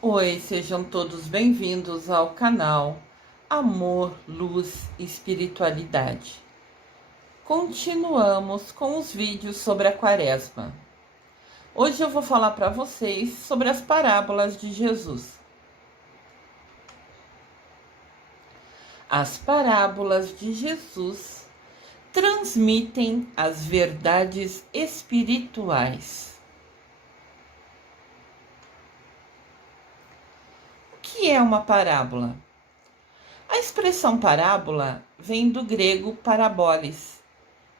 Oi, sejam todos bem-vindos ao canal Amor, Luz e Espiritualidade. Continuamos com os vídeos sobre a Quaresma. Hoje eu vou falar para vocês sobre as parábolas de Jesus. As parábolas de Jesus transmitem as verdades espirituais. O que é uma parábola? A expressão parábola vem do grego parabolis,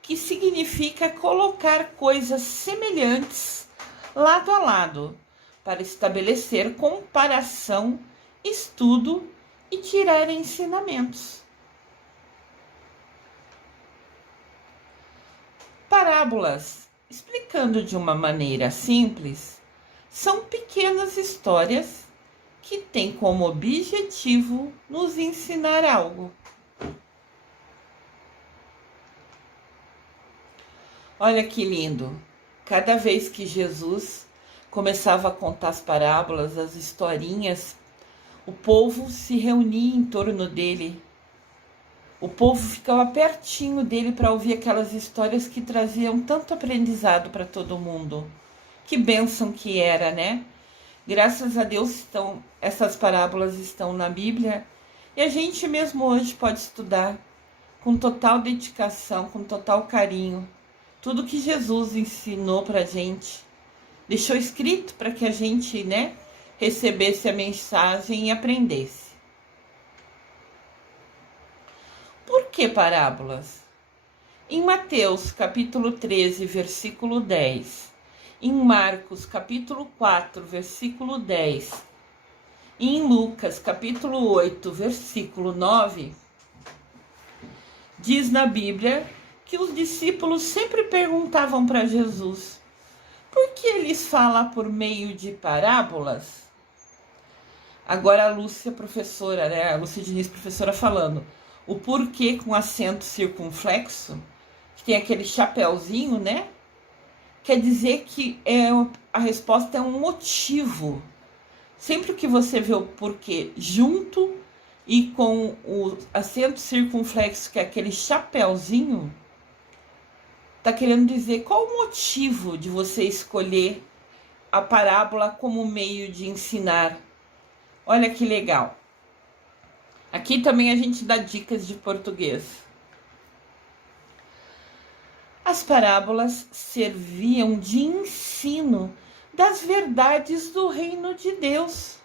que significa colocar coisas semelhantes lado a lado, para estabelecer comparação, estudo e tirar ensinamentos. Parábolas, explicando de uma maneira simples, são pequenas histórias que têm como objetivo nos ensinar algo. Olha que lindo! Cada vez que Jesus começava a contar as parábolas, as historinhas, o povo se reunia em torno dele. O povo ficava pertinho dele para ouvir aquelas histórias que traziam tanto aprendizado para todo mundo. Que bênção que era, né? Graças a Deus essas parábolas estão na Bíblia e a gente mesmo hoje pode estudar com total dedicação, com total carinho. Tudo que Jesus ensinou para a gente, deixou escrito para que a gente, recebesse a mensagem e aprendesse. Por que parábolas? Em Mateus capítulo 13, versículo 10, em Marcos capítulo 4, versículo 10, e em Lucas capítulo 8, versículo 9, diz na Bíblia que os discípulos sempre perguntavam para Jesus: por que eles falam por meio de parábolas? Agora a Lúcia, professora, a Lúcia Diniz, professora, falando o porquê com acento circunflexo, que tem aquele chapéuzinho, quer dizer que a resposta é um motivo. Sempre que você vê o porquê junto e com o acento circunflexo, que é aquele chapéuzinho, tá querendo dizer qual o motivo de você escolher a parábola como meio de ensinar. Olha que legal. Aqui também a gente dá dicas de português. As parábolas serviam de ensino das verdades do reino de Deus,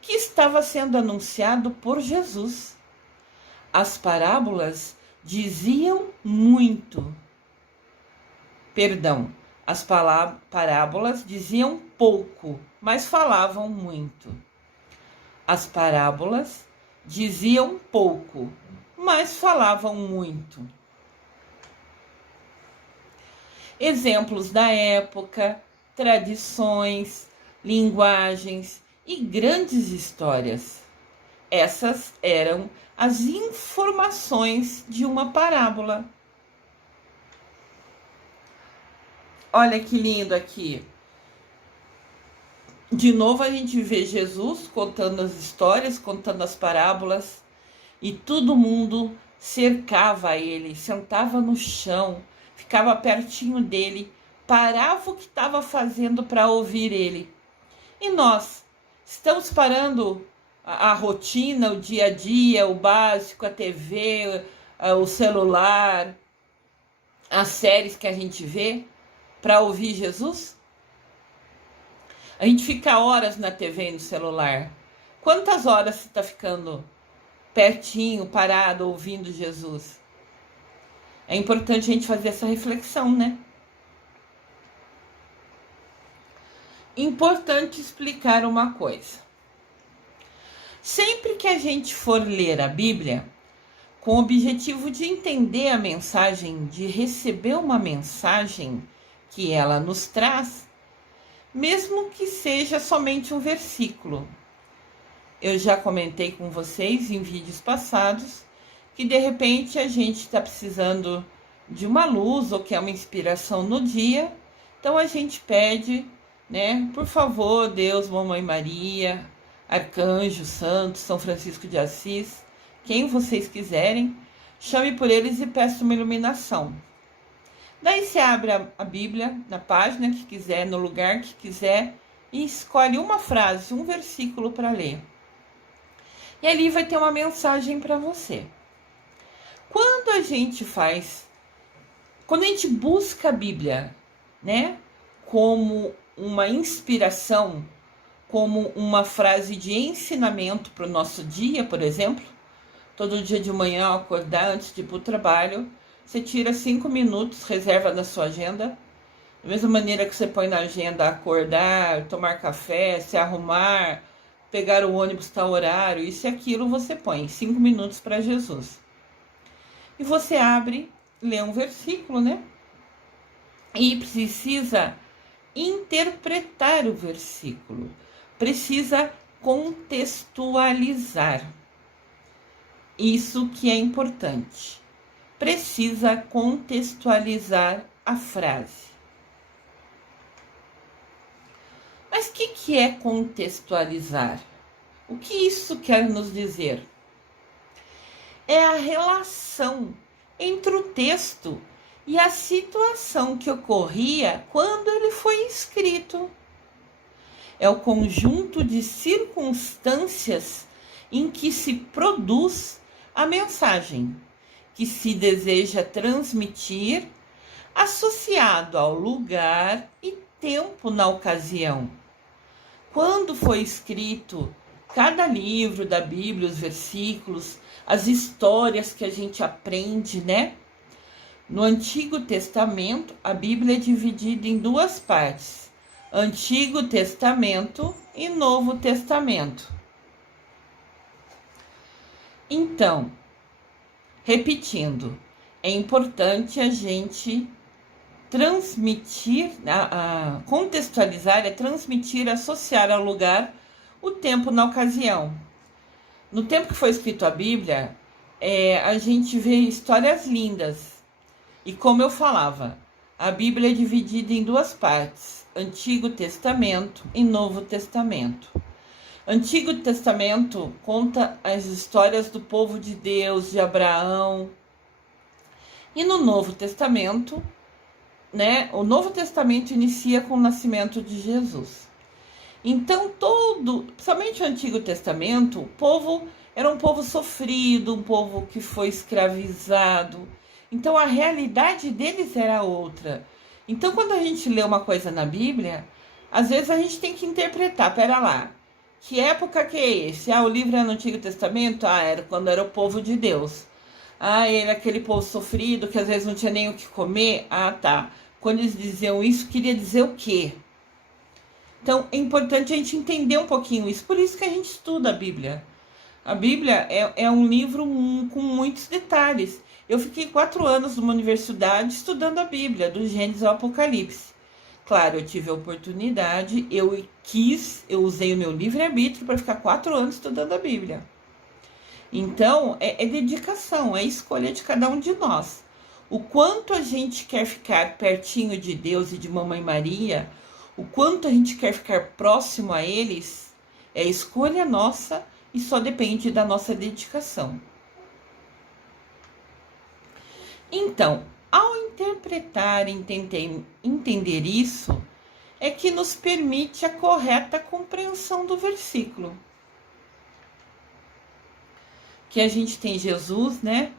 que estava sendo anunciado por Jesus. As parábolas diziam muito. As parábolas diziam pouco, mas falavam muito. As parábolas diziam pouco, mas falavam muito. Exemplos da época, tradições, linguagens e grandes histórias. Essas eram as informações de uma parábola. Olha que lindo aqui. De novo a gente vê Jesus contando as histórias, contando as parábolas, e todo mundo cercava ele, sentava no chão, ficava pertinho dele, parava o que estava fazendo para ouvir ele. E nós estamos parando a rotina, o dia a dia, o básico, a TV, o celular, as séries que a gente vê, para ouvir Jesus? A gente fica horas na TV e no celular. Quantas horas você está ficando pertinho, parado, ouvindo Jesus? É importante a gente fazer essa reflexão, Importante explicar uma coisa. Sempre que a gente for ler a Bíblia, com o objetivo de entender a mensagem, de receber uma mensagem que ela nos traz, mesmo que seja somente um versículo. Eu já comentei com vocês em vídeos passados que de repente a gente está precisando de uma luz ou quer uma inspiração no dia, então a gente pede, por favor, Deus, Mamãe Maria, arcanjos, santos, São Francisco de Assis, quem vocês quiserem, chame por eles e peça uma iluminação. Daí você abre a Bíblia na página que quiser, no lugar que quiser, e escolhe uma frase, um versículo para ler. E ali vai ter uma mensagem para você. Quando a gente busca a Bíblia, né, como uma inspiração, como uma frase de ensinamento para o nosso dia, por exemplo, todo dia de manhã, ao acordar, antes de ir para o trabalho, você tira 5 minutos, reserva na sua agenda. Da mesma maneira que você põe na agenda acordar, tomar café, se arrumar, pegar o ônibus tal horário, isso e aquilo, você põe 5 minutos para Jesus. E você abre, lê um versículo, né? E precisa interpretar o versículo. Precisa contextualizar. Isso que é importante. Precisa contextualizar a frase. Mas o que é contextualizar? O que isso quer nos dizer? É a relação entre o texto e a situação que ocorria quando ele foi escrito. É o conjunto de circunstâncias em que se produz a mensagem que se deseja transmitir, associado ao lugar e tempo na ocasião. Quando foi escrito cada livro da Bíblia, os versículos, as histórias que a gente aprende, né? No Antigo Testamento, a Bíblia é dividida em 2 partes: Antigo Testamento e Novo Testamento. Então, repetindo, é importante a gente transmitir, contextualizar, é transmitir, associar ao lugar o tempo na ocasião. No tempo que foi escrito a Bíblia, a gente vê histórias lindas. E como eu falava, a Bíblia é dividida em 2 partes: Antigo Testamento e Novo Testamento. Antigo Testamento conta as histórias do povo de Deus, de Abraão. E no Novo Testamento, né, o Novo Testamento inicia com o nascimento de Jesus. Então, principalmente o Antigo Testamento, o povo era um povo sofrido, um povo que foi escravizado. Então, a realidade deles era outra. Então, quando a gente lê uma coisa na Bíblia, às vezes a gente tem que interpretar. Pera lá, que época que é esse? O livro é no Antigo Testamento? Era quando era o povo de Deus. Ele é aquele povo sofrido que às vezes não tinha nem o que comer. Tá. Quando eles diziam isso, queria dizer o quê? Então, é importante a gente entender um pouquinho isso. Por isso que a gente estuda a Bíblia. A Bíblia é um livro com muitos detalhes. Eu fiquei 4 anos numa universidade estudando a Bíblia, do Gênesis ao Apocalipse. Claro, eu tive a oportunidade, eu usei o meu livre-arbítrio para ficar 4 anos estudando a Bíblia. Então, é dedicação, é escolha de cada um de nós. O quanto a gente quer ficar pertinho de Deus e de Mamãe Maria, o quanto a gente quer ficar próximo a eles, é escolha nossa e só depende da nossa dedicação. Então, ao interpretar e entender isso, é que nos permite a correta compreensão do versículo. Que a gente tem Jesus, né?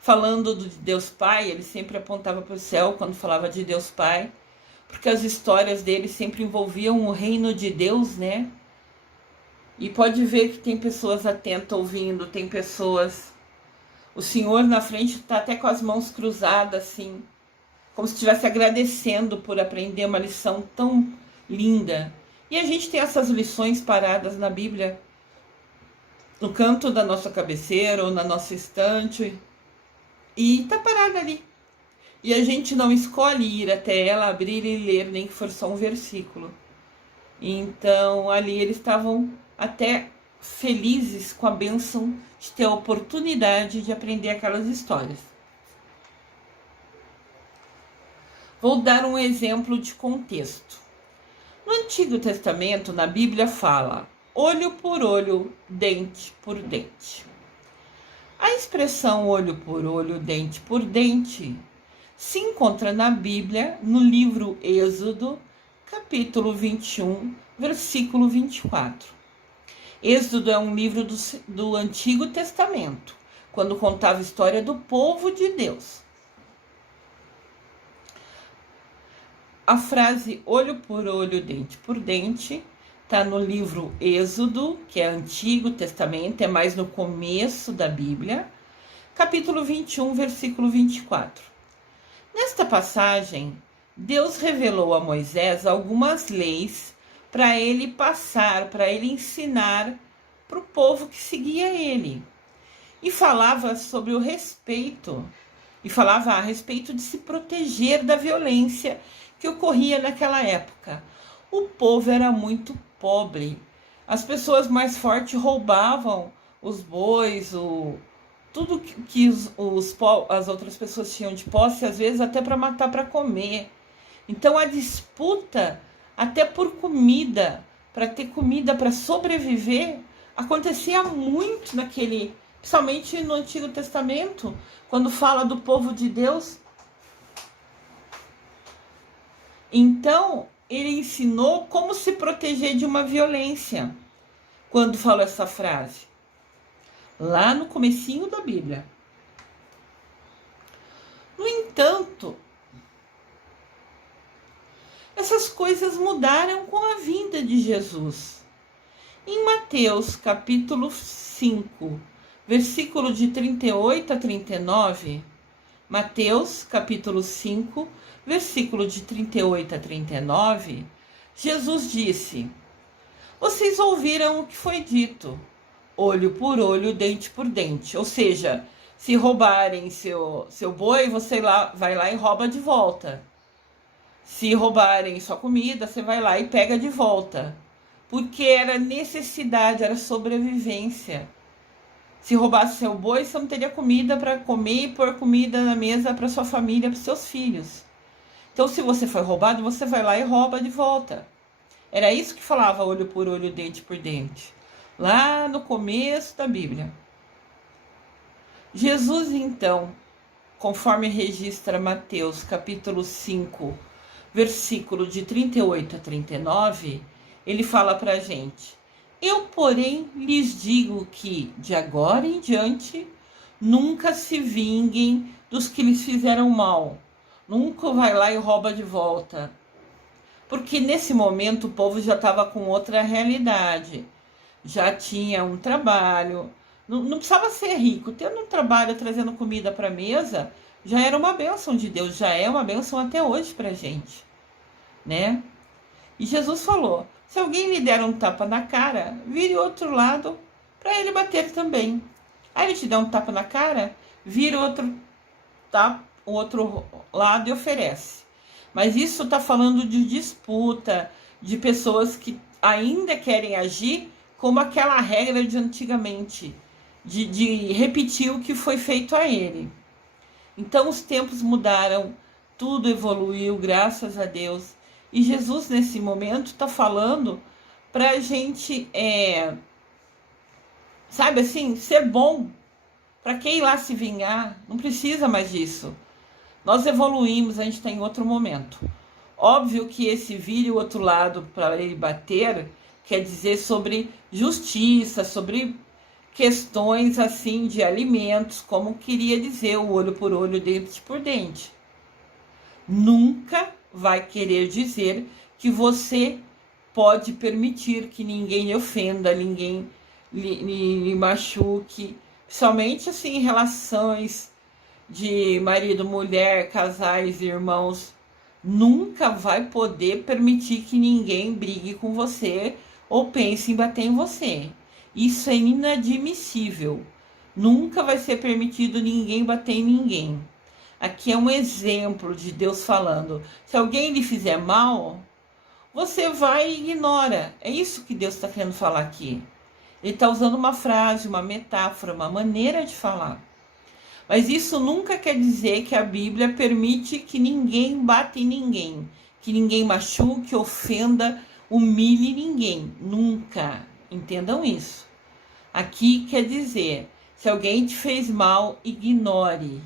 Falando de Deus Pai, ele sempre apontava para o céu quando falava de Deus Pai, porque as histórias dele sempre envolviam o reino de Deus, né? E pode ver que tem pessoas atentas ouvindo, tem pessoas... O Senhor na frente está até com as mãos cruzadas, assim, como se estivesse agradecendo por aprender uma lição tão linda. E a gente tem essas lições paradas na Bíblia, no canto da nossa cabeceira ou na nossa estante, e está parada ali. E a gente não escolhe ir até ela, abrir e ler, nem que for só um versículo. Então, ali eles estavam até felizes com a bênção de ter a oportunidade de aprender aquelas histórias. Vou dar um exemplo de contexto. No Antigo Testamento, na Bíblia fala: olho por olho, dente por dente. A expressão olho por olho, dente por dente se encontra na Bíblia, no livro Êxodo, capítulo 21, versículo 24. Êxodo é um livro do Antigo Testamento, quando contava a história do povo de Deus. A frase olho por olho, dente por dente está no livro Êxodo, que é Antigo Testamento, é mais no começo da Bíblia, capítulo 21, versículo 24. Nesta passagem, Deus revelou a Moisés algumas leis para ele passar, para ele ensinar para o povo que seguia ele. E falava sobre o respeito, e falava a respeito de se proteger da violência que ocorria naquela época. O povo era muito pobre. As pessoas mais fortes roubavam os bois, tudo que as outras pessoas tinham de posse, às vezes até para matar para comer. Então a disputa até por comida, para ter comida para sobreviver, acontecia muito principalmente no Antigo Testamento, quando fala do povo de Deus. Então, ele ensinou como se proteger de uma violência, quando falou essa frase, lá no comecinho da Bíblia. No entanto, essas coisas mudaram com a vinda de Jesus. Em Mateus, capítulo 5, versículo de 38 a 39, Mateus, capítulo 5, versículo de 38 a 39, Jesus disse: vocês ouviram o que foi dito, olho por olho, dente por dente. Ou seja, se roubarem seu boi, você vai lá e rouba de volta. Se roubarem sua comida, você vai lá e pega de volta. Porque era necessidade, era sobrevivência. Se roubasse seu boi, você não teria comida para comer e pôr comida na mesa para sua família, para seus filhos. Então, se você foi roubado, você vai lá e rouba de volta. Era isso que falava olho por olho, dente por dente, lá no começo da Bíblia. Jesus, então, conforme registra Mateus, capítulo 5, versículo de 38 a 39, ele fala para a gente: eu, porém, lhes digo que, de agora em diante, nunca se vinguem dos que lhes fizeram mal. Nunca vai lá e rouba de volta. Porque nesse momento o povo já estava com outra realidade. Já tinha um trabalho. Não precisava ser rico. Tendo um trabalho, trazendo comida para a mesa, já era uma bênção de Deus. Já é uma bênção até hoje para a gente, né? E Jesus falou: se alguém lhe der um tapa na cara, vire o outro lado para ele bater também. Aí ele te dá um tapa na cara, vira o outro lado e oferece. Mas isso está falando de disputa, de pessoas que ainda querem agir como aquela regra de antigamente, de repetir o que foi feito a ele. Então os tempos mudaram, tudo evoluiu, graças a Deus. E Jesus, nesse momento, está falando para a gente, sabe assim, ser bom. Para quem ir lá se vingar, não precisa mais disso. Nós evoluímos, a gente está em outro momento. Óbvio que esse vire o outro lado para ele bater quer dizer sobre justiça, sobre questões assim de alimentos, como queria dizer o olho por olho, dente por dente. Nunca vai querer dizer que você pode permitir que ninguém lhe ofenda, ninguém lhe machuque, principalmente assim em relações de marido, mulher, casais, irmãos. Nunca vai poder permitir que ninguém brigue com você ou pense em bater em você. Isso é inadmissível. Nunca vai ser permitido ninguém bater em ninguém. Aqui é um exemplo de Deus falando: se alguém lhe fizer mal, você vai e ignora. É isso que Deus está querendo falar aqui. Ele está usando uma frase, uma metáfora, uma maneira de falar. Mas isso nunca quer dizer que a Bíblia permite que ninguém bata em ninguém, que ninguém machuque, ofenda, humilhe ninguém. Nunca. Entendam isso. Aqui quer dizer, se alguém te fez mal, ignore.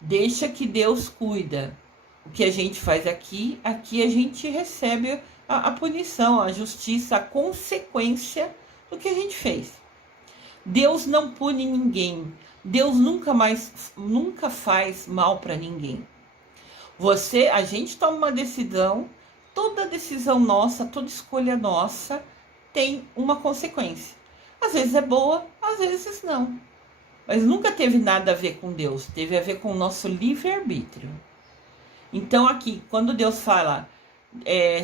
Deixa que Deus cuida. O que a gente faz aqui a gente recebe a punição, a justiça, a consequência do que a gente fez. Deus não pune ninguém. Deus nunca faz mal para ninguém. A gente toma uma decisão, toda decisão nossa, toda escolha nossa tem uma consequência. Às vezes é boa, às vezes não. Mas nunca teve nada a ver com Deus, teve a ver com o nosso livre-arbítrio. Então aqui, quando Deus fala,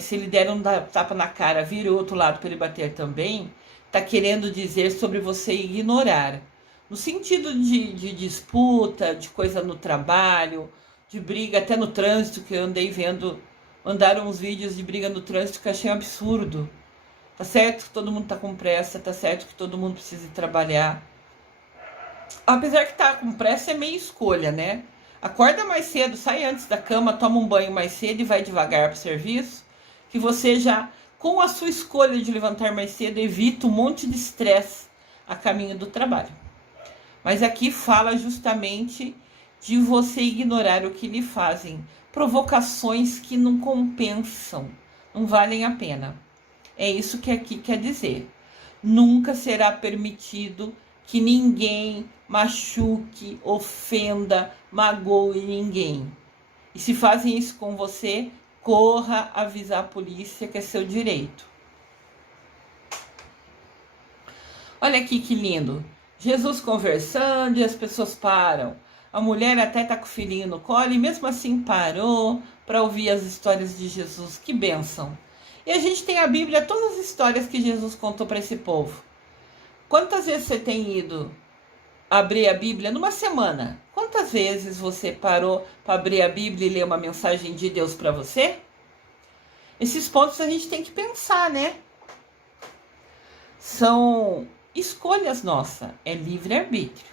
se ele der um tapa na cara, vira o outro lado para ele bater também, está querendo dizer sobre você ignorar. No sentido de disputa, de coisa no trabalho, de briga, até no trânsito, que eu andei vendo, mandaram uns vídeos de briga no trânsito que eu achei um absurdo. Tá certo que todo mundo tá com pressa, tá certo que todo mundo precisa trabalhar. Apesar que tá com pressa é meio escolha, né? Acorda mais cedo, sai antes da cama, toma um banho mais cedo e vai devagar pro serviço, que você já, com a sua escolha de levantar mais cedo, evita um monte de estresse a caminho do trabalho. Mas aqui fala justamente de você ignorar o que lhe fazem, provocações que não compensam, não valem a pena. É isso que aqui quer dizer. Nunca será permitido que ninguém machuque, ofenda, magoe ninguém. E se fazem isso com você, corra avisar a polícia, que é seu direito. Olha aqui que lindo. Jesus conversando e as pessoas param. A mulher até tá com o filhinho no colo e mesmo assim parou para ouvir as histórias de Jesus. Que bênção! E a gente tem a Bíblia, todas as histórias que Jesus contou para esse povo. Quantas vezes você tem ido abrir a Bíblia numa semana? Quantas vezes você parou para abrir a Bíblia e ler uma mensagem de Deus para você? Esses pontos a gente tem que pensar, né? São escolhas nossas, é livre-arbítrio.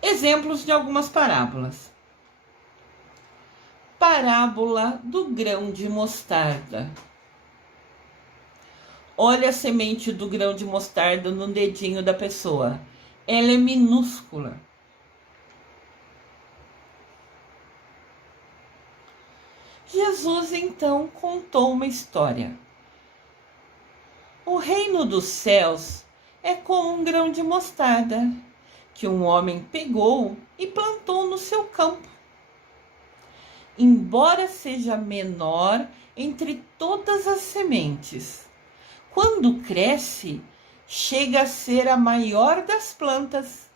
Exemplos de algumas parábolas. Parábola do grão de mostarda. Olha a semente do grão de mostarda no dedinho da pessoa. Ela é minúscula. Jesus então contou uma história. O reino dos céus é como um grão de mostarda que um homem pegou e plantou no seu campo. Embora seja menor entre todas as sementes, quando cresce, chega a ser a maior das plantas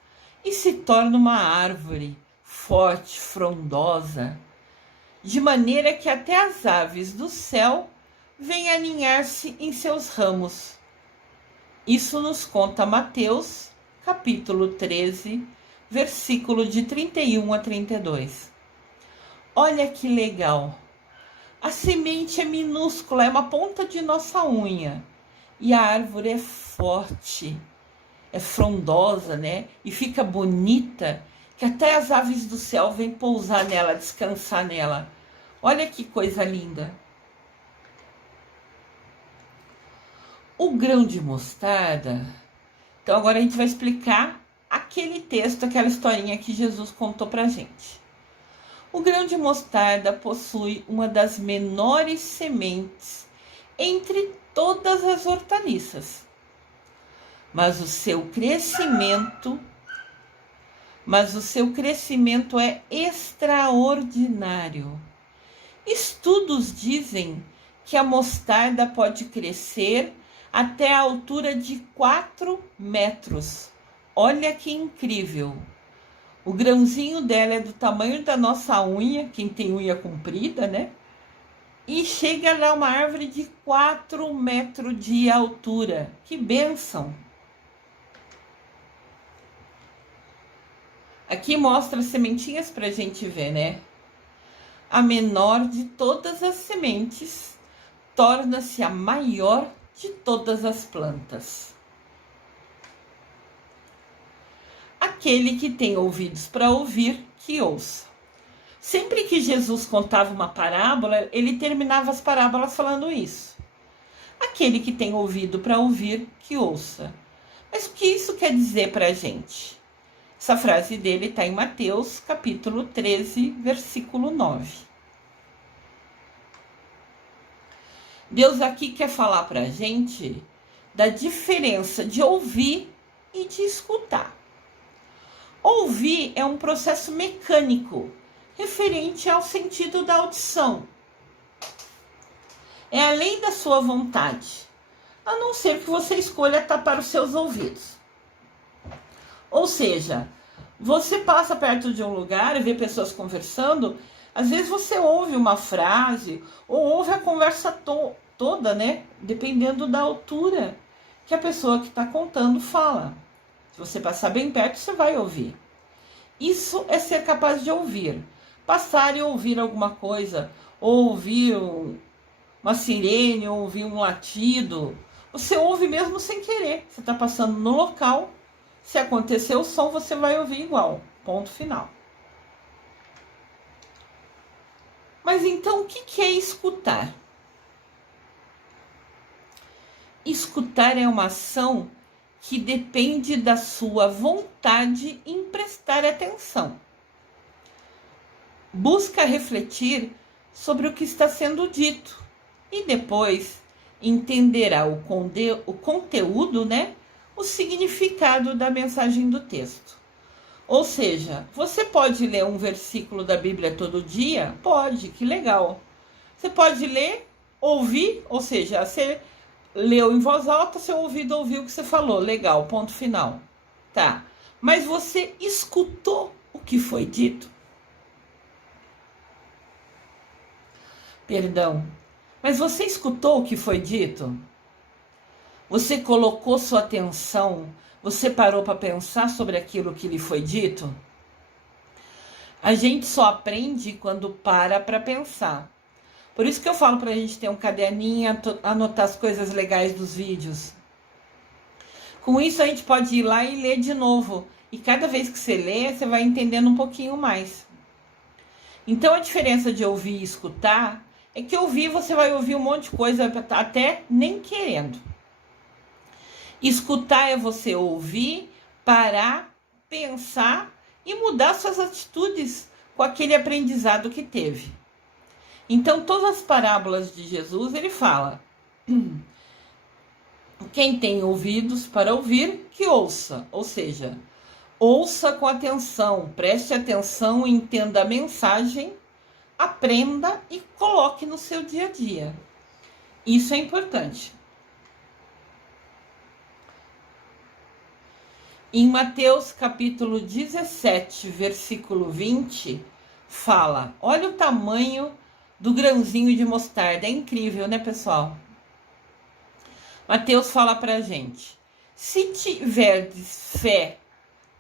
e se torna uma árvore forte, frondosa, de maneira que até as aves do céu vêm aninhar-se em seus ramos. Isso nos conta Mateus, capítulo 13, versículo de 31 a 32. Olha que legal! A semente é minúscula, é uma ponta de nossa unha. E a árvore é forte, é frondosa, né? E fica bonita, que até as aves do céu vêm pousar nela, descansar nela. Olha que coisa linda! O grão de mostarda. Então agora a gente vai explicar aquele texto, aquela historinha que Jesus contou pra gente. O grão de mostarda possui uma das menores sementes entre todas as hortaliças, mas o seu crescimento é extraordinário. Estudos dizem que a mostarda pode crescer até a altura de 4 metros. Olha que incrível! O grãozinho dela é do tamanho da nossa unha, quem tem unha comprida, né? E chega a dar uma árvore de 4 metros de altura. Que bênção! Aqui mostra as sementinhas para a gente ver, né? A menor de todas as sementes torna-se a maior de todas as plantas. Aquele que tem ouvidos para ouvir, que ouça. Sempre que Jesus contava uma parábola, ele terminava as parábolas falando isso. Aquele que tem ouvido para ouvir, que ouça. Mas o que isso quer dizer para a gente? Essa frase dele está em Mateus, capítulo 13, versículo 9. Deus aqui quer falar para a gente da diferença de ouvir e de escutar. Ouvir é um processo mecânico, referente ao sentido da audição. É além da sua vontade, a não ser que você escolha tapar os seus ouvidos. Ou seja, você passa perto de um lugar e vê pessoas conversando, às vezes você ouve uma frase ou ouve a conversa toda, né? Dependendo da altura que a pessoa que está contando fala. Se você passar bem perto, você vai ouvir. Isso é ser capaz de ouvir. Passar e ouvir alguma coisa, ou ouvir uma sirene, ou ouvir um latido. Você ouve mesmo sem querer. Você está passando no local. Se acontecer o som, você vai ouvir igual. Ponto final. Mas então, o que é escutar? Escutar é uma ação que depende da sua vontade em prestar atenção. Busca refletir sobre o que está sendo dito e depois entenderá o conteúdo, né? O significado da mensagem do texto. Ou seja, você pode ler um versículo da Bíblia todo dia? Pode, que legal. Você pode ler, ouvir, ou seja, você leu em voz alta, seu ouvido ouviu o que você falou, legal, ponto final. Tá, mas você escutou o que foi dito? Perdão, mas você escutou o que foi dito? Você colocou sua atenção, você parou para pensar sobre aquilo que lhe foi dito? A gente só aprende quando para pensar. Por isso que eu falo para a gente ter um caderninho, anotar as coisas legais dos vídeos. Com isso a gente pode ir lá e ler de novo. E cada vez que você lê, você vai entendendo um pouquinho mais. Então a diferença de ouvir e escutar é que ouvir você vai ouvir um monte de coisa até nem querendo. Escutar é você ouvir, parar, pensar e mudar suas atitudes com aquele aprendizado que teve. Então, todas as parábolas de Jesus, ele fala: quem tem ouvidos para ouvir, que ouça. Ou seja, ouça com atenção, preste atenção, entenda a mensagem, aprenda e coloque no seu dia a dia. Isso é importante. Em Mateus capítulo 17, versículo 20, fala: olha o tamanho do grãozinho de mostarda. É incrível, né, pessoal? Mateus fala pra gente: se tiverdes fé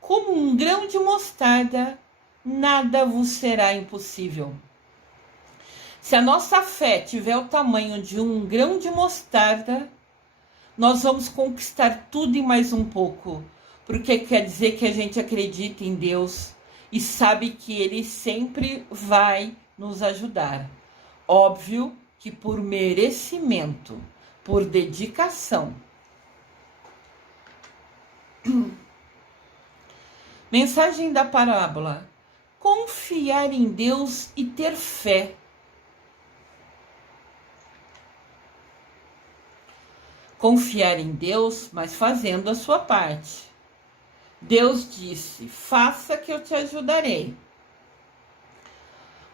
como um grão de mostarda, nada vos será impossível. Se a nossa fé tiver o tamanho de um grão de mostarda, nós vamos conquistar tudo e mais um pouco. Porque quer dizer que a gente acredita em Deus e sabe que Ele sempre vai nos ajudar. Óbvio que por merecimento, por dedicação. Mensagem da parábola: confiar em Deus e ter fé. Confiar em Deus, mas fazendo a sua parte. Deus disse: faça que eu te ajudarei.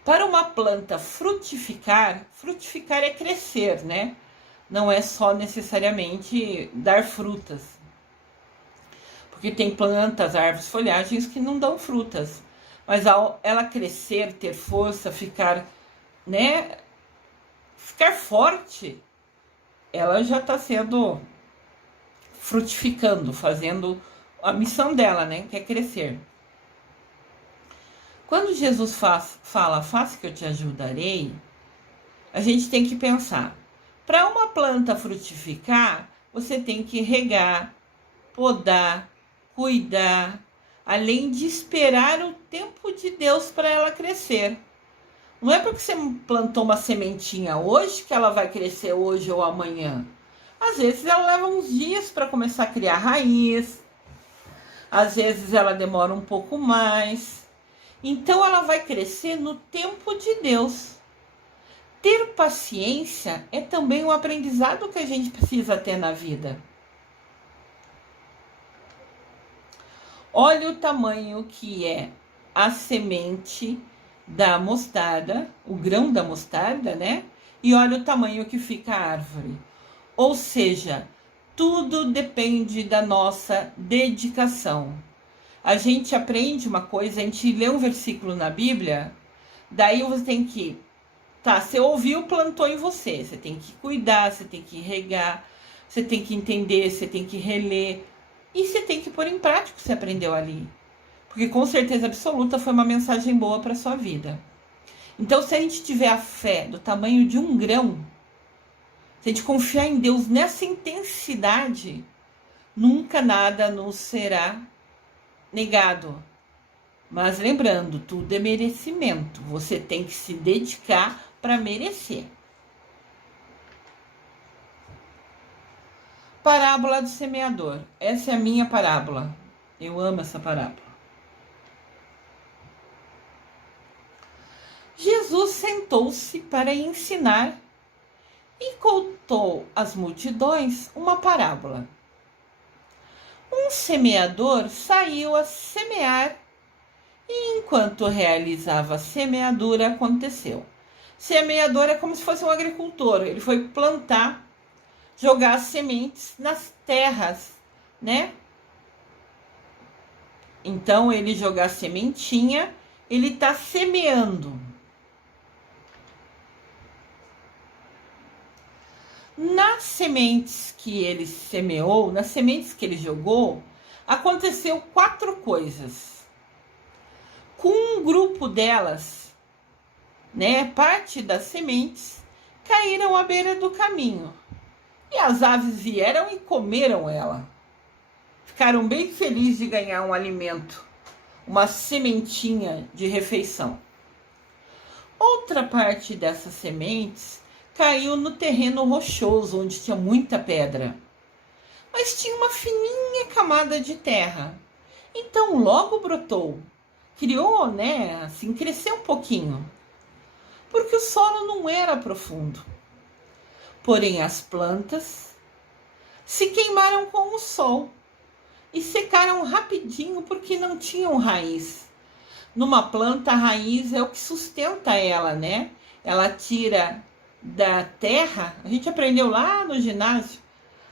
Para uma planta frutificar é crescer, né? Não é só necessariamente dar frutas. Porque tem plantas, árvores, folhagens que não dão frutas. Mas ao ela crescer, ter força, ficar forte, ela já está sendo frutificando, fazendo a missão dela, né? Que é crescer. Quando Jesus fala, faça que eu te ajudarei, a gente tem que pensar: para uma planta frutificar, você tem que regar, podar, cuidar, além de esperar o tempo de Deus para ela crescer. Não é porque você plantou uma sementinha hoje que ela vai crescer hoje ou amanhã. Às vezes ela leva uns dias para começar a criar raiz, às vezes ela demora um pouco mais. Então ela vai crescer no tempo de Deus. Ter paciência é também um aprendizado que a gente precisa ter na vida. Olha o tamanho que é a semente da mostarda, o grão da mostarda, né? E olha o tamanho que fica a árvore. Ou seja, tudo depende da nossa dedicação. A gente aprende uma coisa, a gente lê um versículo na Bíblia, daí você tem que... Tá, você ouviu, plantou em você. Você tem que cuidar, você tem que regar, você tem que entender, você tem que reler. E você tem que pôr em prática o que você aprendeu ali. Porque com certeza absoluta foi uma mensagem boa para sua vida. Então, se a gente tiver a fé do tamanho de um grão, se a gente confiar em Deus nessa intensidade, nunca nada nos será negado. Mas lembrando, tudo é merecimento. Você tem que se dedicar para merecer. Parábola do semeador. Essa é a minha parábola. Eu amo essa parábola. Jesus sentou-se para ensinar e contou às multidões uma parábola. Um semeador saiu a semear e enquanto realizava a semeadura aconteceu. Semeador é como se fosse um agricultor. Ele foi plantar, jogar as sementes nas terras, né? Então, ele jogar a sementinha, ele está semeando. Nas sementes que ele semeou, nas sementes que ele jogou, aconteceu 4 coisas. Com um grupo delas, né, parte das sementes, caíram à beira do caminho. E as aves vieram e comeram ela. Ficaram bem felizes de ganhar um alimento, uma sementinha de refeição. Outra parte dessas sementes caiu no terreno rochoso, onde tinha muita pedra. Mas tinha uma fininha camada de terra. Então logo brotou. Criou, né? Assim, cresceu um pouquinho. Porque o solo não era profundo. Porém, as plantas se queimaram com o sol e secaram rapidinho porque não tinham raiz. Numa planta, a raiz é o que sustenta ela, né? Ela tira da terra, a gente aprendeu lá no ginásio,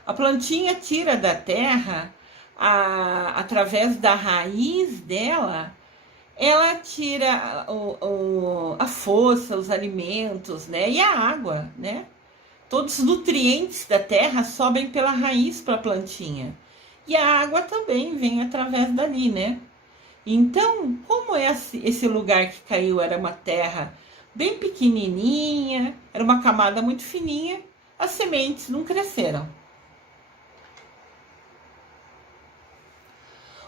a plantinha tira da terra, através da raiz dela, ela tira a força, os alimentos, né? E a água, né? Todos os nutrientes da terra sobem pela raiz para a plantinha. E a água também vem através dali, né? Então, como esse lugar que caiu era uma terra bem pequenininha, era uma camada muito fininha, as sementes não cresceram.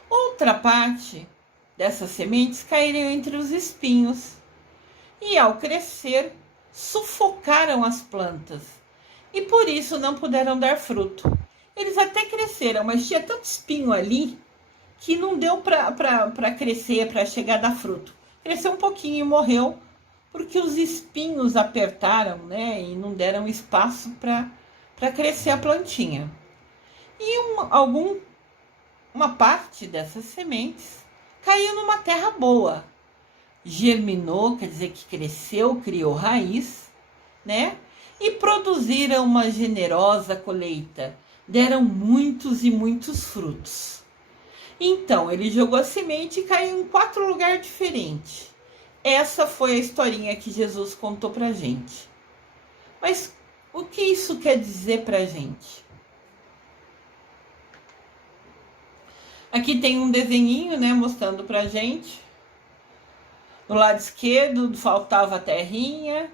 Outra parte dessas sementes caíram entre os espinhos e, ao crescer, sufocaram as plantas e por isso não puderam dar fruto. Eles até cresceram, mas tinha tanto espinho ali que não deu para crescer, para chegar a dar fruto. Cresceu um pouquinho e morreu, porque os espinhos apertaram, né, e não deram espaço para crescer a plantinha. E uma parte dessas sementes caiu numa terra boa. Germinou, quer dizer que cresceu, criou raiz, né? E produziram uma generosa colheita. Deram muitos e muitos frutos. Então, ele jogou a semente e caiu em 4 lugares diferentes. Essa foi a historinha que Jesus contou pra gente. Mas o que isso quer dizer pra gente? Aqui tem um desenhinho, né, mostrando pra gente. No lado esquerdo faltava a terrinha,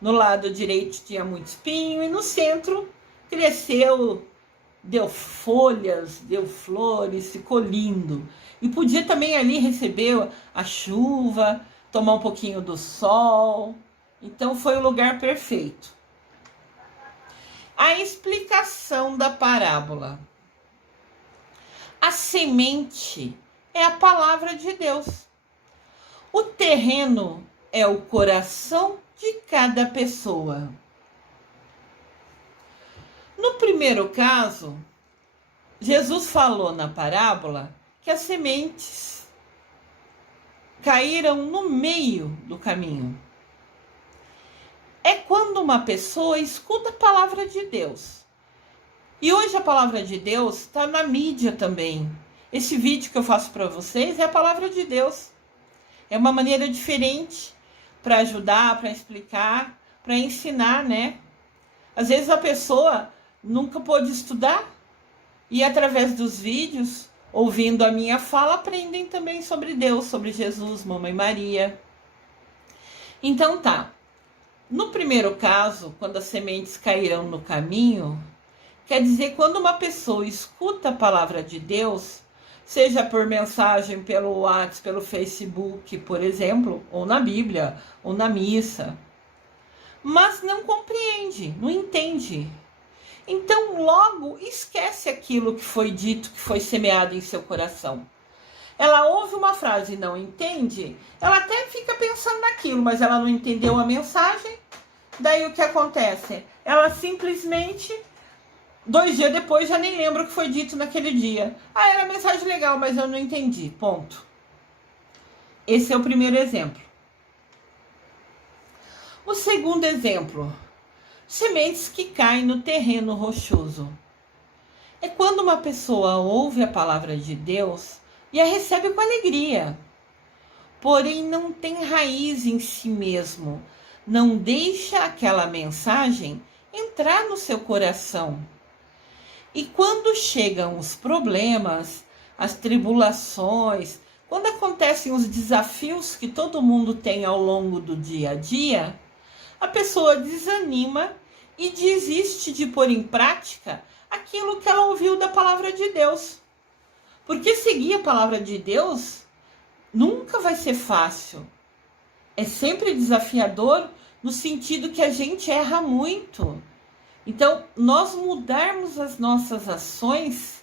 no lado direito tinha muito espinho e no centro cresceu, deu folhas, deu flores, ficou lindo. E podia também ali receber a chuva, tomar um pouquinho do sol. Então foi o lugar perfeito. A explicação da parábola. A semente é a palavra de Deus. O terreno é o coração de cada pessoa. No primeiro caso, Jesus falou na parábola que as sementes caíram no meio do caminho. É quando uma pessoa escuta a palavra de Deus. E hoje a palavra de Deus está na mídia também. Esse vídeo que eu faço para vocês é a palavra de Deus. É uma maneira diferente para ajudar, para explicar, para ensinar, né? Às vezes a pessoa nunca pôde estudar e através dos vídeos, ouvindo a minha fala, aprendem também sobre Deus, sobre Jesus, Mamãe Maria. Então tá. No primeiro caso, quando as sementes caíram no caminho, quer dizer quando uma pessoa escuta a palavra de Deus, seja por mensagem pelo WhatsApp, pelo Facebook, por exemplo, ou na Bíblia, ou na missa, mas não compreende, não entende. Então logo esquece aquilo que foi dito, que foi semeado em seu coração. Ela ouve uma frase e não entende, ela até fica pensando naquilo, mas ela não entendeu a mensagem. Daí o que acontece? Ela simplesmente, 2 dias depois, já nem lembra o que foi dito naquele dia. Ah, era mensagem legal, mas eu não entendi. Ponto. Esse é o primeiro exemplo. O segundo exemplo. Sementes que caem no terreno rochoso. É quando uma pessoa ouve a palavra de Deus e a recebe com alegria, porém não tem raiz em si mesmo, não deixa aquela mensagem entrar no seu coração. E quando chegam os problemas, as tribulações, quando acontecem os desafios que todo mundo tem ao longo do dia a dia, a pessoa desanima e desiste de pôr em prática aquilo que ela ouviu da palavra de Deus. Porque seguir a palavra de Deus nunca vai ser fácil. É sempre desafiador no sentido que a gente erra muito. Então, nós mudarmos as nossas ações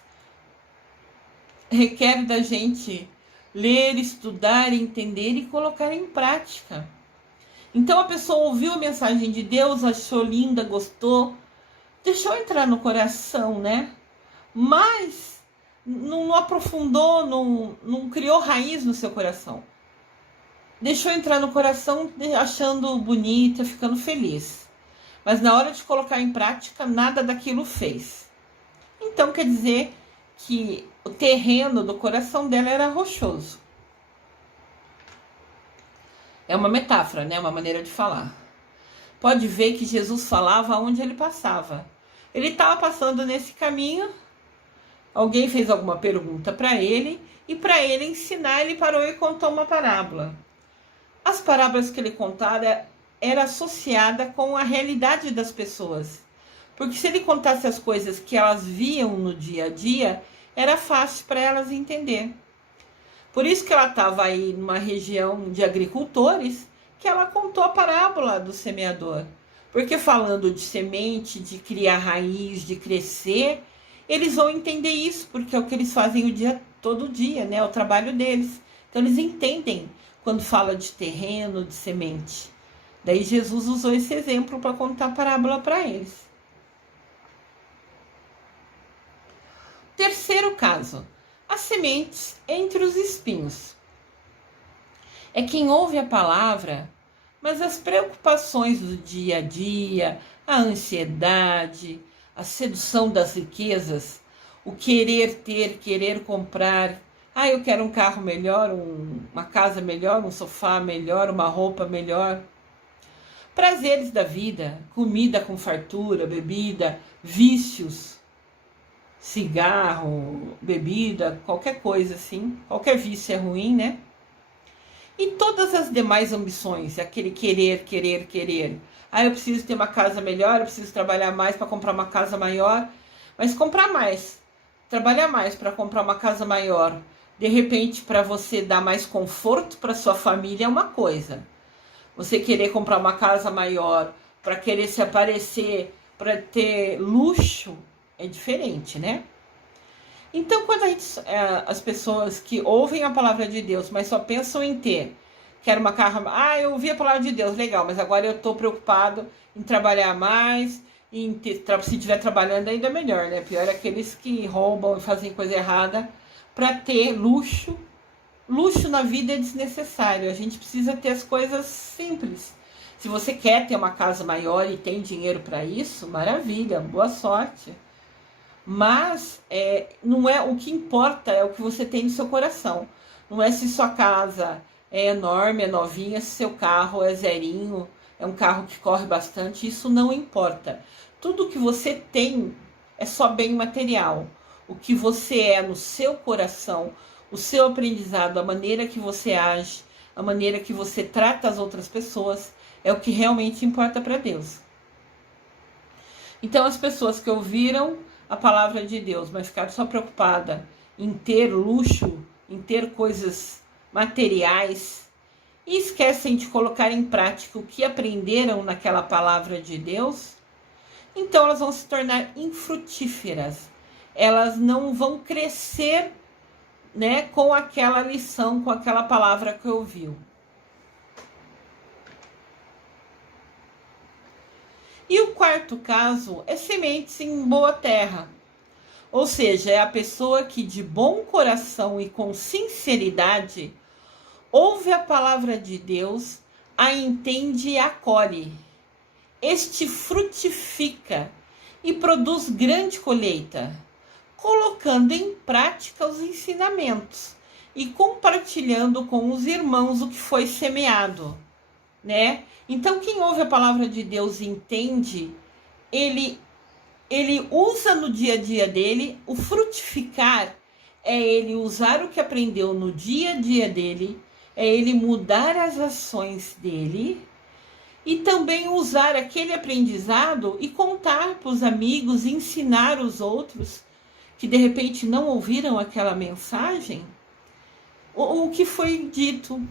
requer da gente ler, estudar, entender e colocar em prática. Então, a pessoa ouviu a mensagem de Deus, achou linda, gostou, deixou entrar no coração, né? Mas não aprofundou, não criou raiz no seu coração. Deixou entrar no coração achando bonita, ficando feliz. Mas na hora de colocar em prática, nada daquilo fez. Então quer dizer que o terreno do coração dela era rochoso. É uma metáfora, né? Uma maneira de falar. Pode ver que Jesus falava onde ele passava. Ele estava passando nesse caminho, alguém fez alguma pergunta para ele, e para ele ensinar, ele parou e contou uma parábola. As parábolas que ele contava era associada com a realidade das pessoas. Porque se ele contasse as coisas que elas viam no dia a dia, era fácil para elas entender. Por isso que ela estava aí numa região de agricultores, que ela contou a parábola do semeador. Porque falando de semente, de criar raiz, de crescer, eles vão entender isso, porque é o que eles fazem todo dia, né? É o trabalho deles. Então eles entendem quando fala de terreno, de semente. Daí Jesus usou esse exemplo para contar a parábola para eles. Terceiro caso, as sementes entre os espinhos. É quem ouve a palavra, mas as preocupações do dia a dia, a ansiedade, a sedução das riquezas, o querer ter, querer comprar. Ah, eu quero um carro melhor, uma casa melhor, um sofá melhor, uma roupa melhor. Prazeres da vida, comida com fartura, bebida, vícios, cigarro, bebida, qualquer coisa assim. Qualquer vício é ruim, né? E todas as demais ambições, aquele querer, querer, querer. Ah, eu preciso ter uma casa melhor, eu preciso trabalhar mais para comprar uma casa maior. Mas comprar mais, trabalhar mais para comprar uma casa maior, de repente para você dar mais conforto para sua família é uma coisa. Você querer comprar uma casa maior para querer se aparecer para ter luxo é diferente, né? Então, quando as pessoas que ouvem a palavra de Deus, mas só pensam em ter, quero uma carro, eu ouvi a palavra de Deus, legal, mas agora eu estou preocupado em trabalhar mais, se estiver trabalhando ainda melhor, né? Pior é aqueles que roubam e fazem coisa errada para ter luxo. Luxo na vida é desnecessário, a gente precisa ter as coisas simples. Se você quer ter uma casa maior e tem dinheiro para isso, maravilha, boa sorte. Mas não é o que importa, é o que você tem no seu coração. Não é se sua casa é enorme, é novinha, se seu carro é zerinho, é um carro que corre bastante, isso não importa. Tudo que você tem é só bem material. O que você é no seu coração, o seu aprendizado, a maneira que você age, a maneira que você trata as outras pessoas, é o que realmente importa para Deus. Então, as pessoas que ouviram a palavra de Deus, mas ficaram só preocupadas em ter luxo, em ter coisas materiais, e esquecem de colocar em prática o que aprenderam naquela palavra de Deus, então elas vão se tornar infrutíferas. Elas não vão crescer, né, com aquela lição, com aquela palavra que ouviu. E o quarto caso é sementes em boa terra. Ou seja, é a pessoa que de bom coração e com sinceridade ouve a palavra de Deus, a entende e acolhe. Este frutifica e produz grande colheita, colocando em prática os ensinamentos e compartilhando com os irmãos o que foi semeado, né? Então, quem ouve a palavra de Deus e entende, ele usa no dia a dia dele. O frutificar é ele usar o que aprendeu no dia a dia dele, é ele mudar as ações dele e também usar aquele aprendizado e contar para os amigos, ensinar os outros que de repente não ouviram aquela mensagem, o que foi dito.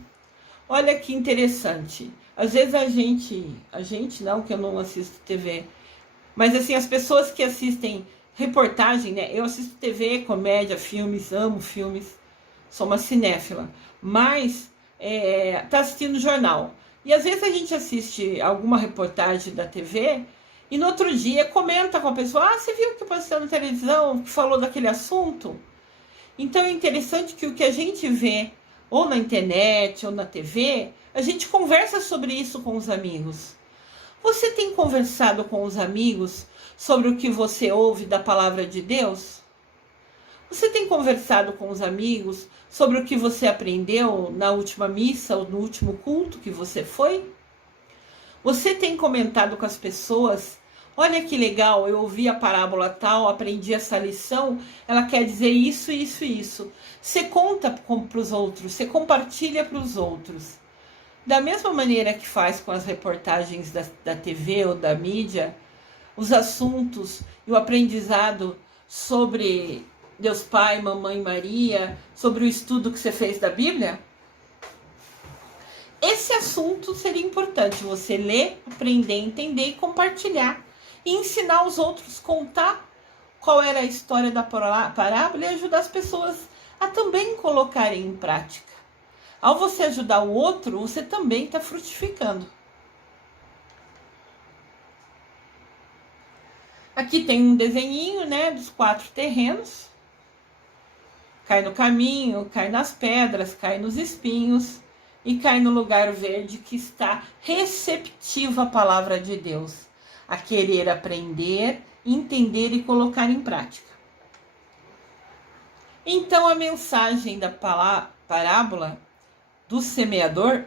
Olha que interessante. Às vezes a gente não, que eu não assisto TV, mas assim, as pessoas que assistem reportagem, né? Eu assisto TV, comédia, filmes, amo filmes, sou uma cinéfila, mas tá assistindo jornal. E às vezes a gente assiste alguma reportagem da TV e no outro dia comenta com a pessoa: você viu o que passou na televisão, que falou daquele assunto? Então é interessante que o que a gente vê, ou na internet, ou na TV, a gente conversa sobre isso com os amigos. Você tem conversado com os amigos sobre o que você ouve da palavra de Deus? Você tem conversado com os amigos sobre o que você aprendeu na última missa ou no último culto que você foi? Você tem comentado com as pessoas: olha que legal, eu ouvi a parábola tal, aprendi essa lição, ela quer dizer isso, isso e isso. Você conta para os outros, você compartilha para os outros. Da mesma maneira que faz com as reportagens da TV ou da mídia, os assuntos e o aprendizado sobre Deus Pai, Mamãe Maria, sobre o estudo que você fez da Bíblia, esse assunto seria importante você ler, aprender, entender e compartilhar. E ensinar os outros, contar qual era a história da parábola e ajudar as pessoas a também colocarem em prática. Ao você ajudar o outro, você também está frutificando. Aqui tem um desenhinho, né, dos 4 terrenos. Cai no caminho, cai nas pedras, cai nos espinhos e cai no lugar verde que está receptivo à palavra de Deus, a querer aprender, entender e colocar em prática. Então a mensagem da parábola do semeador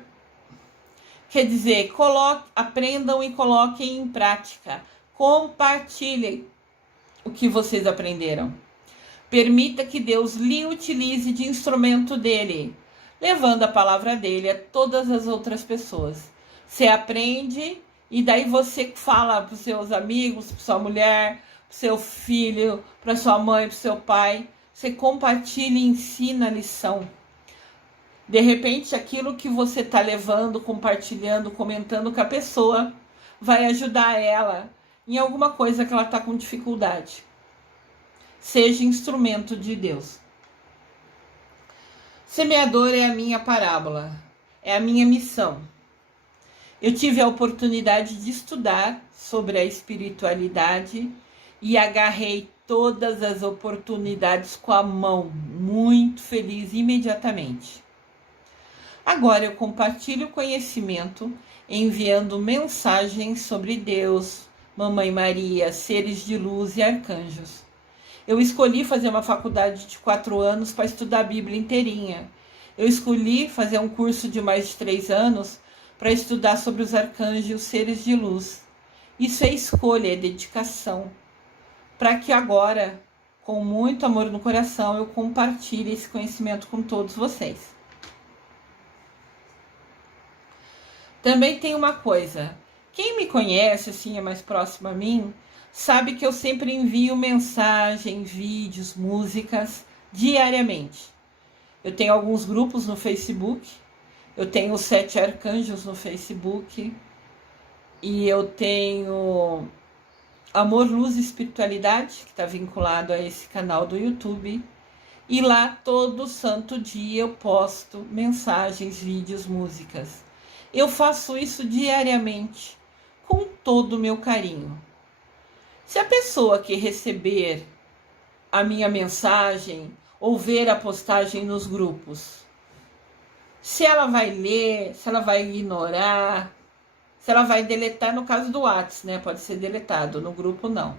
quer dizer: aprendam e coloquem em prática, compartilhem o que vocês aprenderam. Permita que Deus lhe utilize de instrumento dele, levando a palavra dele a todas as outras pessoas. Você aprende e daí você fala para os seus amigos, para sua mulher, para o seu filho, para sua mãe, para o seu pai. Você compartilha e ensina a lição. De repente, aquilo que você está levando, compartilhando, comentando com a pessoa, vai ajudar ela em alguma coisa que ela está com dificuldade. Seja instrumento de Deus. Semeador é a minha parábola, é a minha missão. Eu tive a oportunidade de estudar sobre a espiritualidade e agarrei todas as oportunidades com a mão, muito feliz imediatamente. Agora eu compartilho conhecimento enviando mensagens sobre Deus, Mamãe Maria, seres de luz e arcanjos. Eu escolhi fazer uma faculdade de 4 anos para estudar a Bíblia inteirinha. Eu escolhi fazer um curso de mais de 3 anos para estudar sobre os arcanjos e os seres de luz. Isso é escolha, é dedicação. Para que agora, com muito amor no coração, eu compartilhe esse conhecimento com todos vocês. Também tem uma coisa. Quem me conhece, assim, é mais próximo a mim, sabe que eu sempre envio mensagem, vídeos, músicas diariamente. Eu tenho alguns grupos no Facebook, eu tenho os 7 arcanjos no Facebook, e eu tenho Amor, Luz e Espiritualidade, que está vinculado a esse canal do YouTube. E lá todo santo dia eu posto mensagens, vídeos, músicas. Eu faço isso diariamente, com todo o meu carinho. Se a pessoa que receber a minha mensagem ou ver a postagem nos grupos, se ela vai ler, se ela vai ignorar, se ela vai deletar, no caso do WhatsApp, né? Pode ser deletado, no grupo não.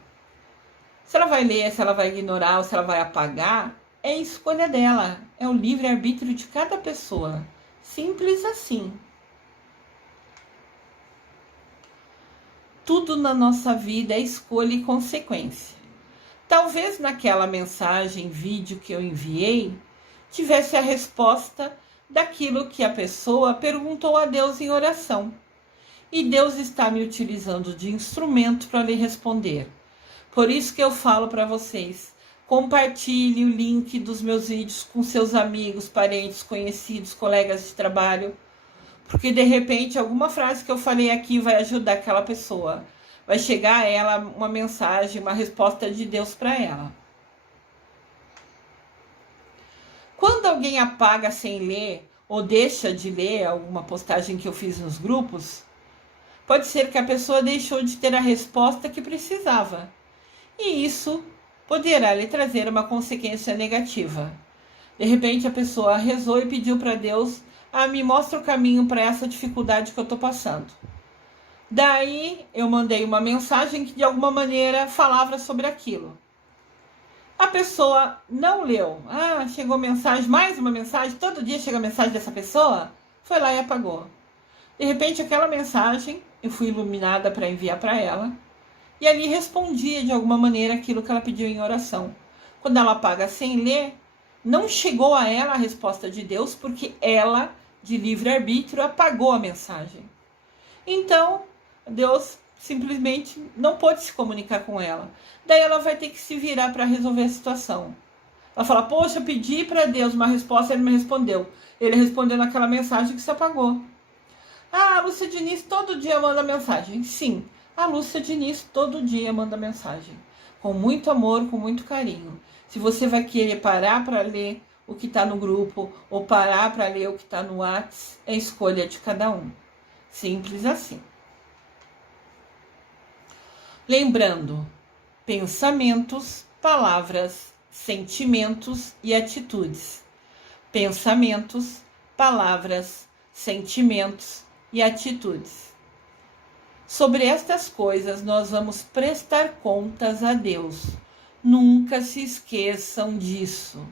Se ela vai ler, se ela vai ignorar ou se ela vai apagar, é escolha dela. É o livre-arbítrio de cada pessoa. Simples assim. Tudo na nossa vida é escolha e consequência. Talvez naquela mensagem, vídeo que eu enviei, tivesse a resposta daquilo que a pessoa perguntou a Deus em oração. E Deus está me utilizando de instrumento para lhe responder. Por isso que eu falo para vocês, compartilhe o link dos meus vídeos com seus amigos, parentes, conhecidos, colegas de trabalho, porque de repente alguma frase que eu falei aqui vai ajudar aquela pessoa. Vai chegar a ela uma mensagem, uma resposta de Deus para ela. Quando alguém apaga sem ler ou deixa de ler alguma postagem que eu fiz nos grupos, pode ser que a pessoa deixou de ter a resposta que precisava. E isso poderá lhe trazer uma consequência negativa. De repente a pessoa rezou e pediu para Deus: me mostra o caminho para essa dificuldade que eu estou passando. Daí eu mandei uma mensagem que de alguma maneira falava sobre aquilo. A pessoa não leu. Chegou mensagem, mais uma mensagem, todo dia chega a mensagem dessa pessoa. Foi lá e apagou. De repente aquela mensagem, eu fui iluminada para enviar para ela. E ali respondia de alguma maneira aquilo que ela pediu em oração. Quando ela apaga sem ler, não chegou a ela a resposta de Deus, porque ela, de livre-arbítrio, apagou a mensagem. Então, Deus simplesmente não pôde se comunicar com ela. Daí ela vai ter que se virar para resolver a situação. Ela fala: poxa, eu pedi para Deus uma resposta, ele me respondeu. Ele respondeu naquela mensagem que se apagou. A Lúcia Diniz todo dia manda mensagem. Sim, a Lúcia Diniz todo dia manda mensagem. Com muito amor, com muito carinho. Se você vai querer parar para ler o que está no grupo ou parar para ler o que está no WhatsApp, é escolha de cada um. Simples assim. Lembrando, pensamentos, palavras, sentimentos e atitudes. Pensamentos, palavras, sentimentos e atitudes. Sobre estas coisas nós vamos prestar contas a Deus. Nunca se esqueçam disso.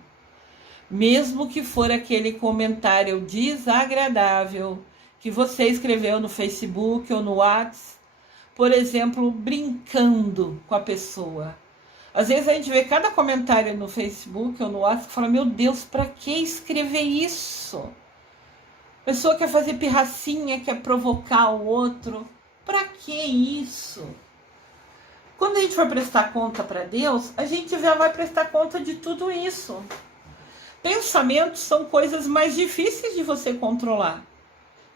Mesmo que for aquele comentário desagradável que você escreveu no Facebook ou no WhatsApp, por exemplo, brincando com a pessoa. Às vezes a gente vê cada comentário no Facebook ou no WhatsApp e fala: meu Deus, para que escrever isso? A pessoa quer fazer pirracinha, quer provocar o outro. Para que isso? Quando a gente for prestar conta para Deus, a gente já vai prestar conta de tudo isso. Pensamentos são coisas mais difíceis de você controlar.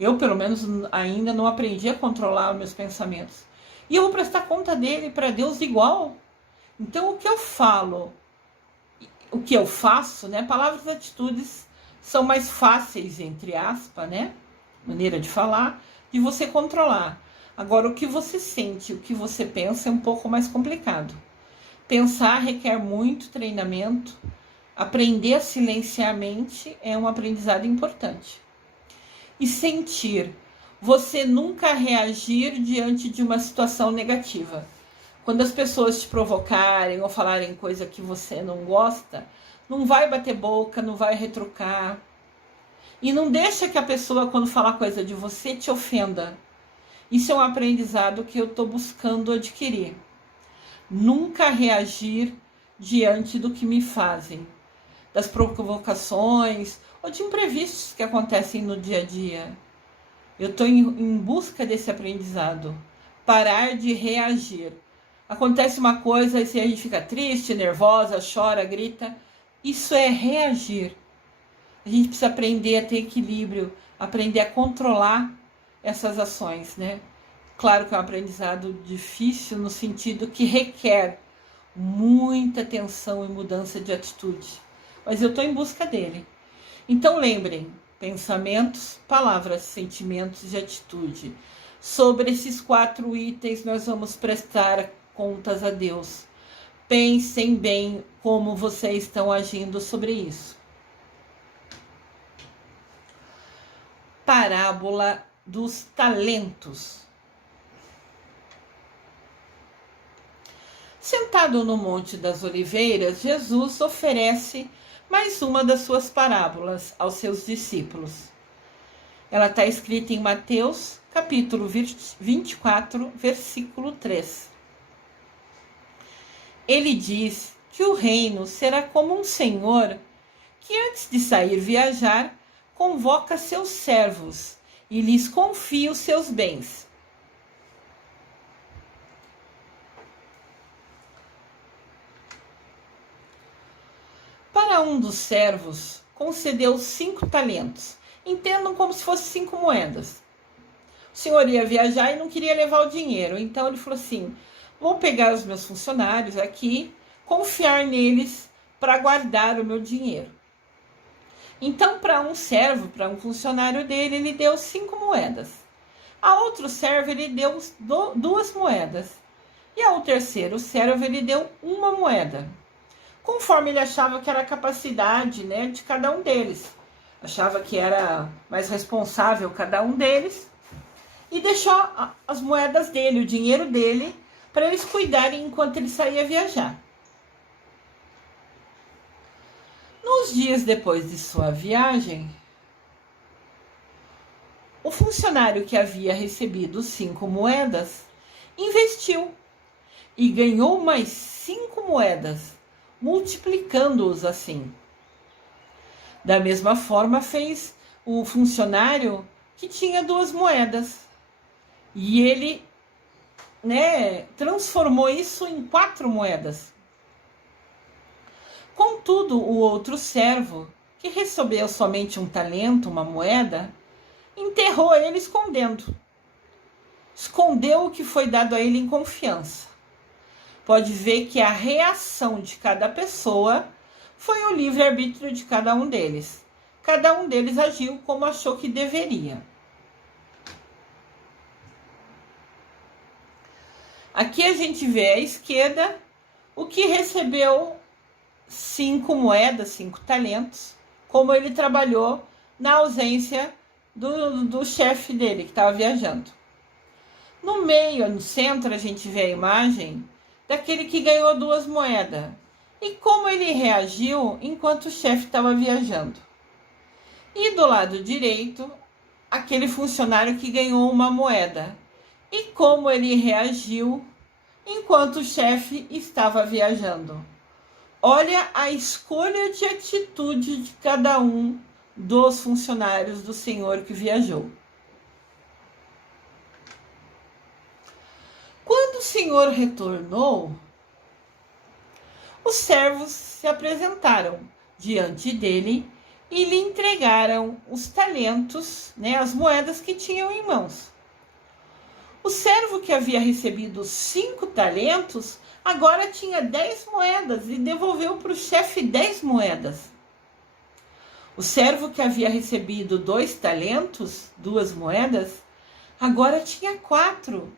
Eu, pelo menos, ainda não aprendi a controlar os meus pensamentos. E eu vou prestar conta dele para Deus igual. Então, o que eu falo, o que eu faço, né? Palavras e atitudes são mais fáceis, entre aspas, né? Maneira de falar, de você controlar. Agora, o que você sente, o que você pensa é um pouco mais complicado. Pensar requer muito treinamento. Aprender a silenciar a mente é um aprendizado importante. E sentir. Você nunca reagir diante de uma situação negativa. Quando as pessoas te provocarem ou falarem coisa que você não gosta, não vai bater boca, não vai retrucar. E não deixa que a pessoa, quando falar coisa de você, te ofenda. Isso é um aprendizado que eu estou buscando adquirir. Nunca reagir diante do que me fazem, das provocações ou de imprevistos que acontecem no dia a dia. Eu estou em busca desse aprendizado. Parar de reagir. Acontece uma coisa e se a gente fica triste, nervosa, chora, grita, isso é reagir. A gente precisa aprender a ter equilíbrio, aprender a controlar essas ações, né? Claro que é um aprendizado difícil no sentido que requer muita atenção e mudança de atitude. Mas eu estou em busca dele. Então lembrem, pensamentos, palavras, sentimentos e atitude. Sobre esses 4 itens nós vamos prestar contas a Deus. Pensem bem como vocês estão agindo sobre isso. Parábola dos talentos. Sentado no Monte das Oliveiras, Jesus oferece mais uma das suas parábolas aos seus discípulos. Ela está escrita em Mateus, capítulo 24, versículo 3. Ele diz que o reino será como um senhor que, antes de sair viajar, convoca seus servos e lhes confia os seus bens. Para um dos servos, concedeu 5 talentos. Entendam como se fossem 5 moedas. O senhor ia viajar e não queria levar o dinheiro. Então ele falou assim, vou pegar os meus funcionários aqui, confiar neles para guardar o meu dinheiro. Então, para um servo, para um funcionário dele, ele deu 5 moedas. A outro servo, ele deu 2 moedas. E ao terceiro servo, ele deu 1 moeda. Conforme ele achava que era a capacidade, né, de cada um deles. Achava que era mais responsável cada um deles. E deixou as moedas dele, o dinheiro dele, para eles cuidarem enquanto ele saía viajar. Nos dias depois de sua viagem, o funcionário que havia recebido 5 moedas investiu e ganhou mais 5 moedas, multiplicando-os assim. Da mesma forma fez o funcionário que tinha 2 moedas. E ele, né, transformou isso em 4 moedas. Contudo, o outro servo, que recebeu somente 1 talento, 1 moeda, enterrou ele escondendo. Escondeu o que foi dado a ele em confiança. Pode ver que a reação de cada pessoa foi o livre-arbítrio de cada um deles. Cada um deles agiu como achou que deveria. Aqui a gente vê à esquerda o que recebeu 5 moedas, 5 talentos, como ele trabalhou na ausência do chefe dele, que estava viajando. No meio, no centro, a gente vê a imagem daquele que ganhou 2 moedas. E como ele reagiu enquanto o chefe estava viajando. E do lado direito, aquele funcionário que ganhou 1 moeda. E como ele reagiu enquanto o chefe estava viajando. Olha a escolha de atitude de cada um dos funcionários do Senhor que viajou. Quando o Senhor retornou, os servos se apresentaram diante dele e lhe entregaram os talentos, né, as moedas que tinham em mãos. O servo que havia recebido 5 talentos, agora tinha 10 moedas e devolveu para o chefe 10 moedas. O servo que havia recebido 2 talentos, 2 moedas, agora tinha 4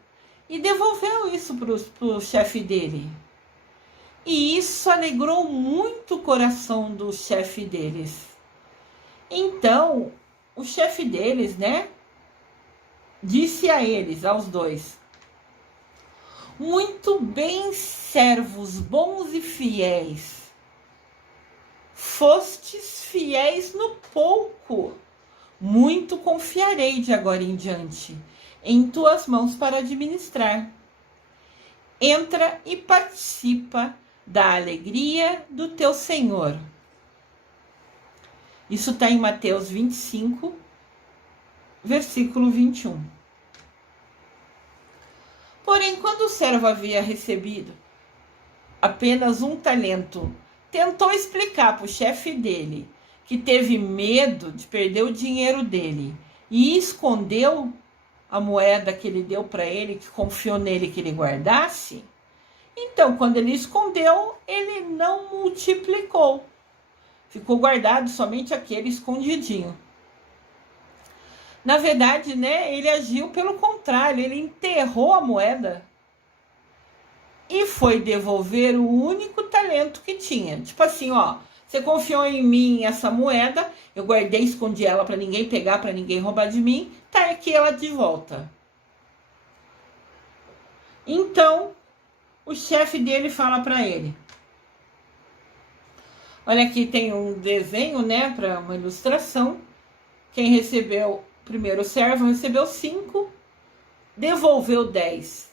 e devolveu isso para o chefe dele. E isso alegrou muito o coração do chefe deles. Então, o chefe deles, né, disse a eles, aos dois: muito bem, servos bons e fiéis. Fostes fiéis no pouco, muito confiarei de agora em diante em tuas mãos para administrar. Entra e participa da alegria do teu Senhor. Isso está em Mateus 25, versículo 21. Porém, quando o servo havia recebido apenas 1 talento, tentou explicar para o chefe dele que teve medo de perder o dinheiro dele e escondeu a moeda que ele deu para ele, que confiou nele que ele guardasse. Então, quando ele escondeu, ele não multiplicou. Ficou guardado somente aquele escondidinho. Na verdade, né, ele agiu pelo contrário, ele enterrou a moeda e foi devolver o único talento que tinha. Tipo assim, ó, você confiou em mim essa moeda, eu guardei, escondi ela para ninguém pegar, para ninguém roubar de mim, tá aqui ela de volta. Então, o chefe dele fala para ele: olha, aqui tem um desenho, né, para uma ilustração. Quem recebeu, primeiro o servo recebeu 5, devolveu 10.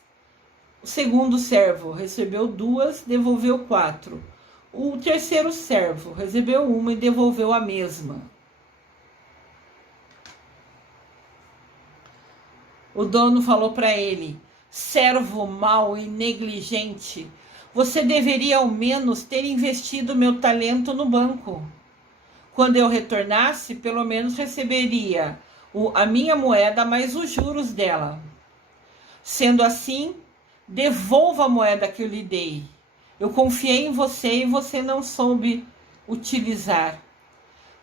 O segundo servo recebeu 2, devolveu 4. O terceiro servo recebeu 1 e devolveu a mesma. O dono falou para ele: servo mau e negligente, você deveria ao menos ter investido meu talento no banco. Quando eu retornasse, pelo menos receberia a minha moeda mais os juros dela. Sendo assim, devolva a moeda que eu lhe dei. Eu confiei em você e você não soube utilizar.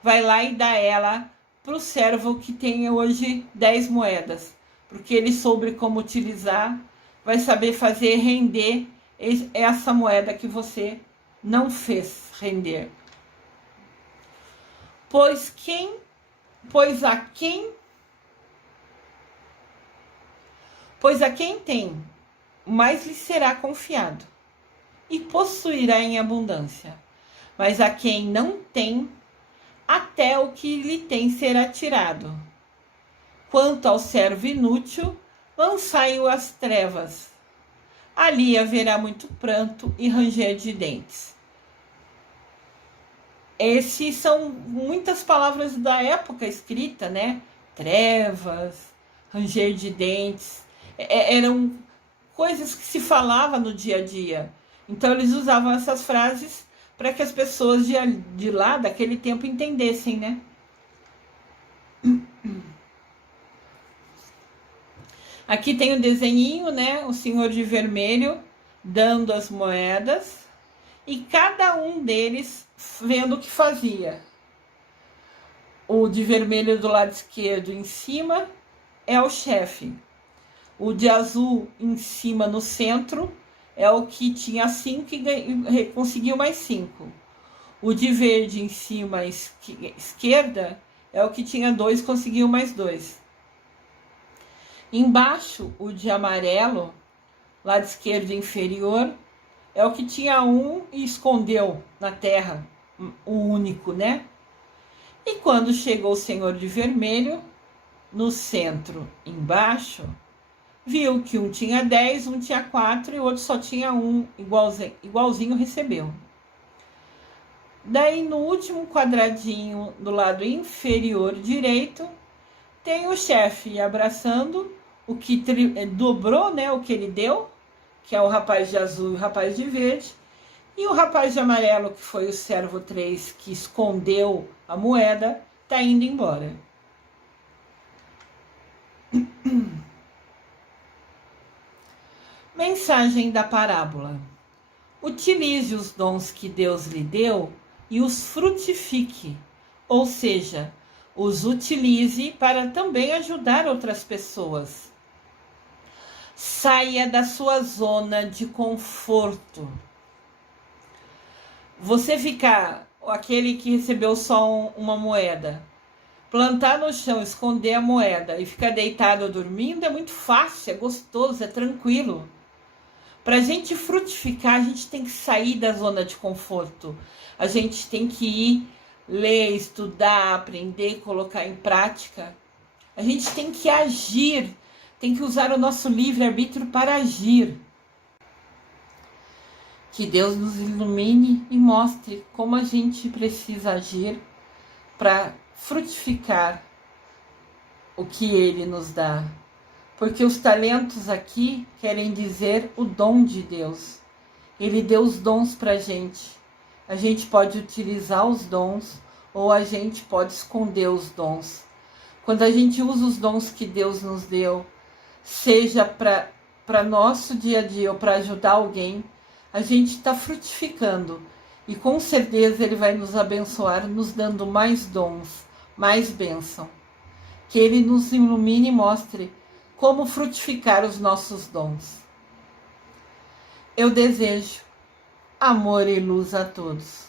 Vai lá e dá ela para o servo que tem hoje 10 moedas. Porque ele soube como utilizar, vai saber fazer render essa moeda que você não fez render. Pois a quem tem, mais lhe será confiado, e possuirá em abundância. Mas a quem não tem, até o que lhe tem será tirado. Quanto ao servo inútil, lançai-o às trevas. Ali haverá muito pranto e ranger de dentes. Esses são muitas palavras da época escrita, né? Trevas, ranger de dentes. Eram coisas que se falava no dia a dia. Então eles usavam essas frases para que as pessoas de lá, daquele tempo, entendessem, né? Aqui tem um desenhinho, né? O senhor de vermelho dando as moedas e cada um deles vendo o que fazia. O de vermelho do lado esquerdo em cima é o chefe. O de azul em cima no centro é o que tinha 5 e conseguiu mais 5. O de verde em cima à esquerda é o que tinha 2 e conseguiu mais 2. Embaixo, o de amarelo, lado esquerdo inferior, é o que tinha 1 e escondeu na terra, o único, né? E quando chegou o senhor de vermelho, no centro, embaixo, viu que um tinha 10, um tinha 4 e o outro só tinha 1, igualzinho recebeu. Daí, no último quadradinho do lado inferior direito, tem o chefe abraçando o que dobrou, né, o que ele deu, que é o rapaz de azul e o rapaz de verde, e o rapaz de amarelo, que foi o servo 3, que escondeu a moeda, tá indo embora. Mensagem da parábola: utilize os dons que Deus lhe deu e os frutifique, ou seja, os utilize para também ajudar outras pessoas. Saia da sua zona de conforto. Você ficar aquele que recebeu só uma moeda, plantar no chão, esconder a moeda e ficar deitado dormindo é muito fácil, é gostoso, é tranquilo. Para a gente frutificar, a gente tem que sair da zona de conforto. A gente tem que ir ler, estudar, aprender, colocar em prática. A gente tem que agir, tem que usar o nosso livre-arbítrio para agir. Que Deus nos ilumine e mostre como a gente precisa agir para frutificar o que Ele nos dá. Porque os talentos aqui querem dizer o dom de Deus. Ele deu os dons para a gente. A gente pode utilizar os dons ou a gente pode esconder os dons. Quando a gente usa os dons que Deus nos deu, seja para nosso dia a dia ou para ajudar alguém, a gente está frutificando. E com certeza Ele vai nos abençoar, nos dando mais dons, mais bênção. Que Ele nos ilumine e mostre como frutificar os nossos dons. Eu desejo amor e luz a todos.